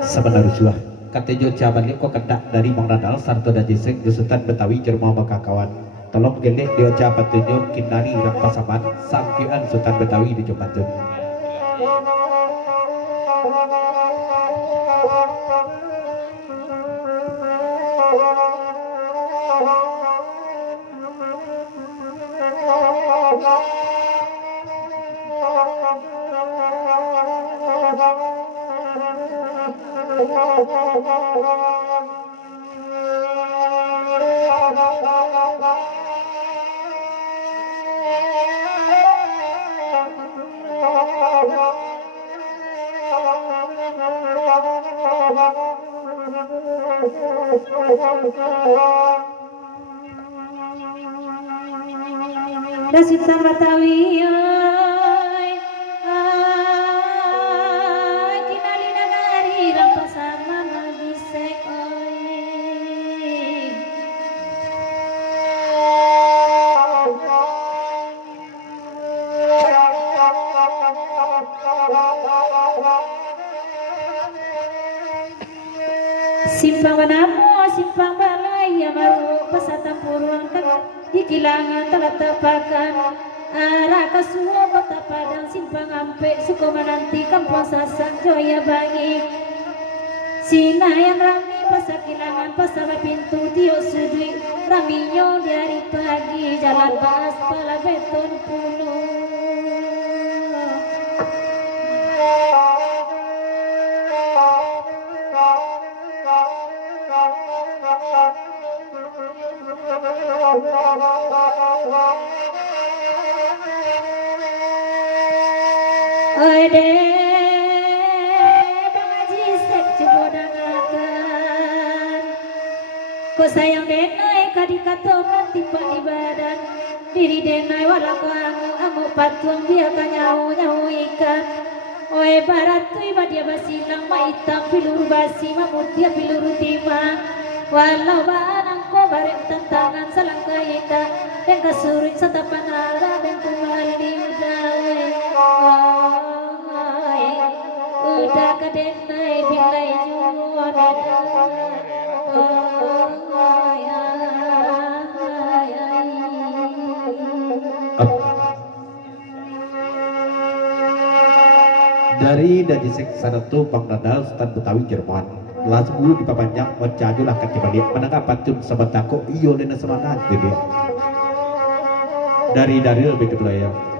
Sebenarnya katejo cabani ko kedak dari Bang Radal sarto dan jesek jusutan Betawi jerma makakawan tolong gelek dia capat tunjuk kinari rak pasaman sampian Sultan Betawi di Jepatun. Sultan Betawi kinali nagari rampasama magisek simpang Banamo simpang Balai Maru pesata Purwan di Kilangan telah tepakan arah ke Suwo Kota Padang simpang Ampe Sukomananti Kampung Sasak Joya Bangi Sinayan Rami pasar Kilangan pasar pintu Tio Sudwi Raminyo dari pagi jalan Bas Pala Beton Pulau Ode Bang Haji Sek Cibodangakan Ko sayang denai kadikatokan tipe di badan diri denai walau angu patuang biaka nyawu ikan Oe barat tui badia basilang maitam piluru basi mamutia piluru timah walau banang ko bareng tantangan salangka ita dan kasurin satapan arah dan kumali udah kadenai bilai juara dari Dajisek Sanatu Bang Radal Sultan Betawi Jerman langsung dulu dipapanjang ocajo lah kaki balik menangkap pacun sabatako iyo lena semangat jadi dari lebih ke belayang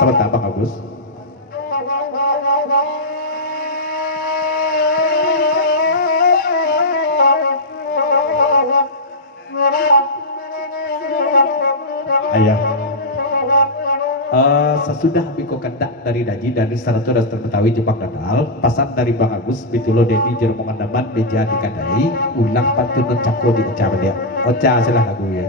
sebentar Bang Agus ayah sesudah Biko Kendak dari Daji dari Saratu dan Betawi Jepang Dadal pasan dari Bang Agus Bitulo Dedi Jeromongan Daman Beja dikadai ulang pantun cako di Oca dia Oca salah lagu ya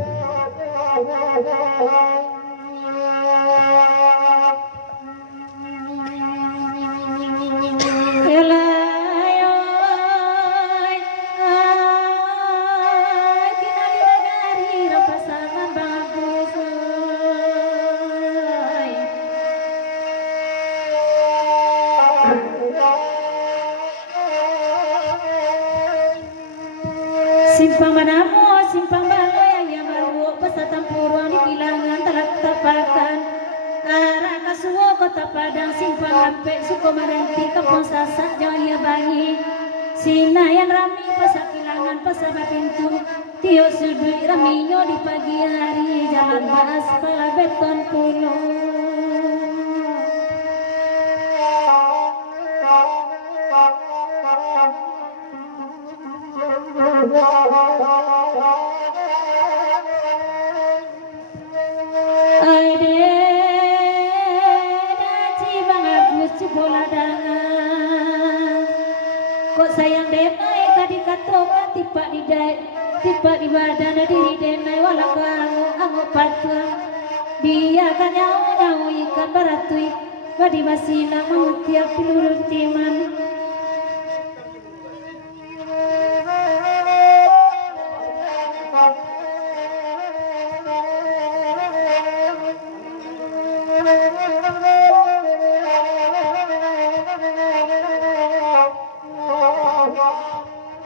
Simpang Banamo, simpang Balai yang baru pesatan Purwan di Kilangan telah tapakan arah ke Suwo Kota Padang simpang Ampe Sukomananti Kampung Sasak Jaya Bangi Sinayan Rami pasar Kilangan pasar pintu Tio Sudwi Raminyo di pagi hari jalan Bas Pala Beton Pulau kok sayang denai kadikatokan tipak di badan diri denai walau angu patuang dia kan nyawu ikan baratui badi masina mau tiap peluru timan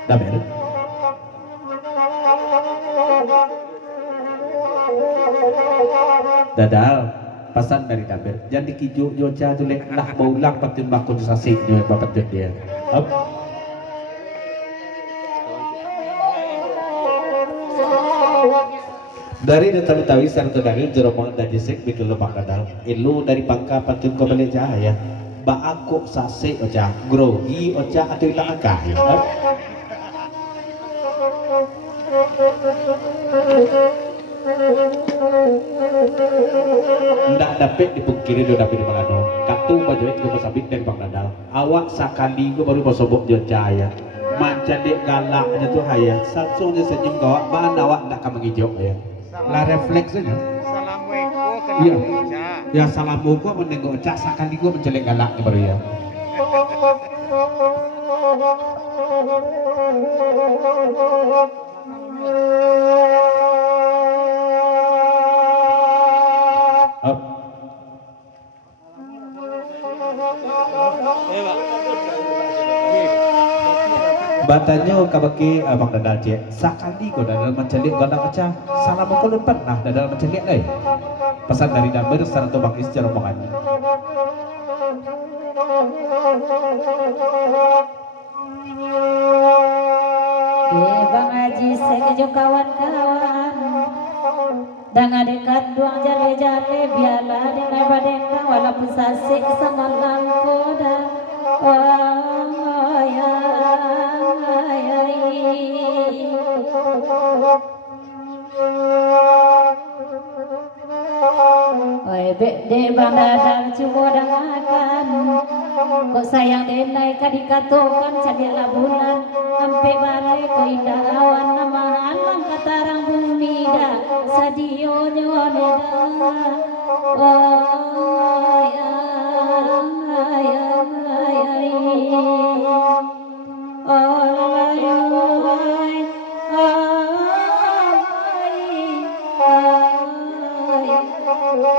Daber. Dadal pesan dari Daber. Jangan dikijuk joca tu lek lah baulang patun bakun sasik nyoy papatut dia. Up. Dari Data Betawi serta dari Jeromongan dan Jesek bikin lebak kadal ilu dari Bangka patun kau balik cahaya ba aku sasik oca grogi oca atau hilang akah ya. Ndak dapet dipungkiri do dapet di Malano katu bajuet gue pasabik dari Bang Dadal awak sakali gue baru pasobok jo cahaya macam dek galak aja tuh haya satu dia senyum kau mana awak ndak kamu ngijok ya lah refleks aja Assalamualaikum kan iya Indonesia. ya salamu gua menengok cak sakali gua mencelek galak baru ya Up. Batanya kabaki abang dadal cek sakali kau dadal mencelik galak aja salam kau lu pernah dadal mencelik pesan dari Daber serta Bang Is Jeromongan. Bang Haji sekejo kawan-kawan dengan dekat duang jale-jale biarlah dengan badendang walaupun sasik sama langkoda oi bek de bang dadang cuma dangakan kok sayang denai kadikatokan cadilah bulan ampe balik ko indah awan nama alam katarang bumi dah sadio nyoneda oi ay ay ay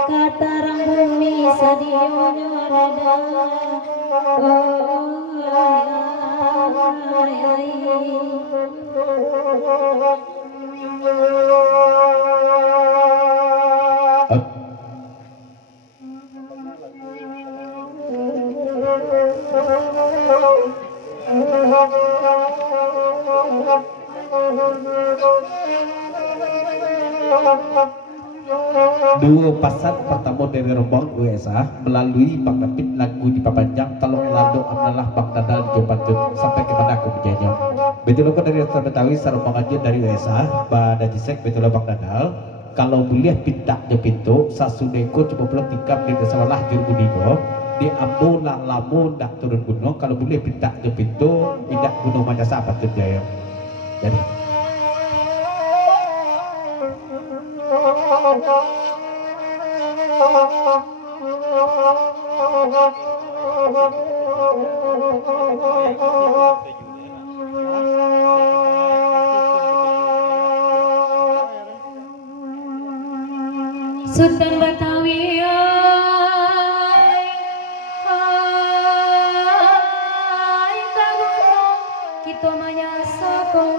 katarang bumi sadio nyoneda Dua pasat pertama dari Rombong USA melalui Bang David lagu di Papanjang tolong lalu amnalah Bang Dadal di Jopatun sampai kepada aku berjanji. Betul aku dari Data Betawi sarung aja dari USA pada Jisek betul Bang Dadal kalau boleh pindah je pintu sasudeko coba belum tikam di salah juru budigo di ambo lah lamu dak turun gunung kalau boleh pindah je pintu tidak gunung Majasa patut jaya. Jadi Sultan Batawi kita manyasa kau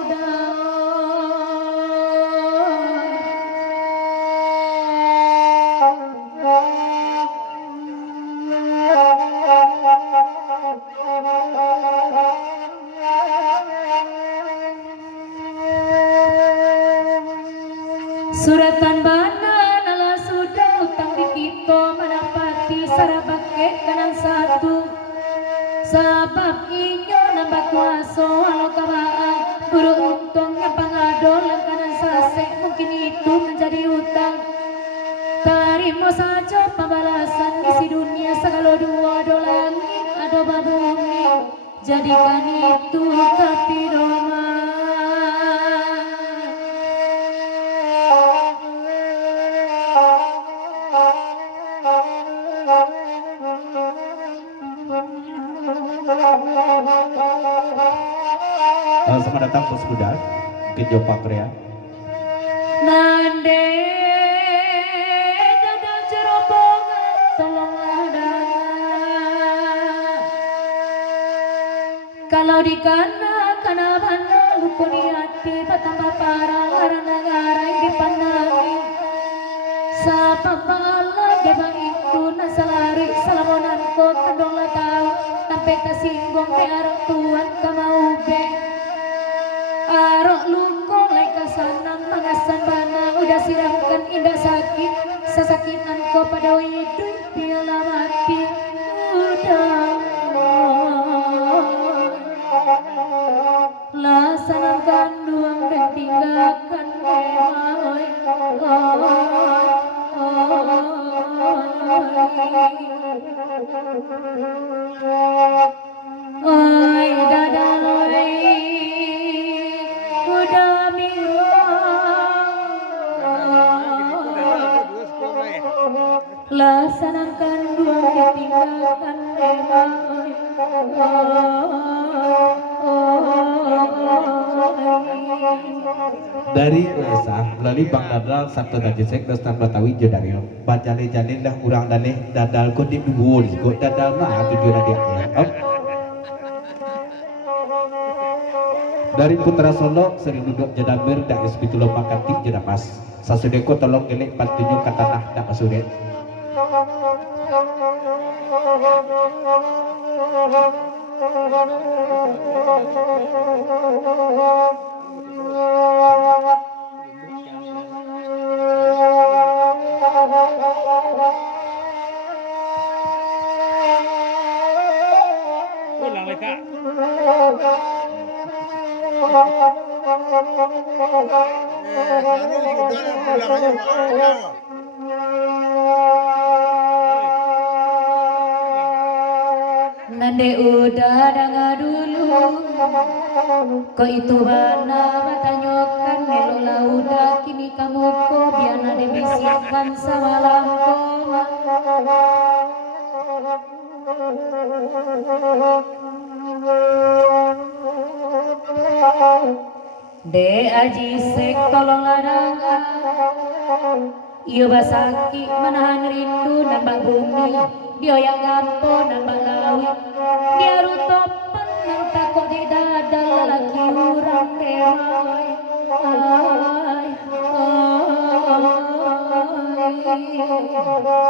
suratan bana nala sudah utang di kita menapati sarabake kanan satu sabab inyo nambah kuasa walau kabaan guru untungnya pangadol kanan sase mungkin itu menjadi utang tarimo saja pembalasan isi dunia segala dua do langit ada bumi jadikan itu tapi doma. Selamat datang Bos Budak mungkin Jopa Korea Nande dadang cerobongan tolonglah dangan kalau di kana bandung kuniati patambah parang larang nangaray di pandangi sa papaala gebang itu nasalari salamonan ko kadong lataw sampai kasinggong kay arok tuan kamaube arok luko lay kasanang mga sanbana udah siramkan indah sakit sasakitan ko pada widoy bila mati udah laksanakan duang dan tinggalkan emang oi dadaloi udah laksanakan duang dan tinggalkan emang dari USA melalui Bang Dadal Sabtu dan Jesek Destan Batawi Jodario Bajale-jale dah urang daleh dadal ko di duwul ko dadal mah tujuan dia dari Putra Solo sering duduk Jadamir dan Espitulo Makati Jadamas sasudeko tolong gelek pantunyo ke tanah dan masudet pulang lagi kak. Nande udah danga dulu ko itu bana batanyokan melola udah kini kamu ko biana dibisikkan samalam ko de aji sek tolong larangan iyo basaki menahan rindu nambah bumi dia yang gampo nambah lawi dia rutopan yang takut di dada lelaki urang demai ay, ay, ay.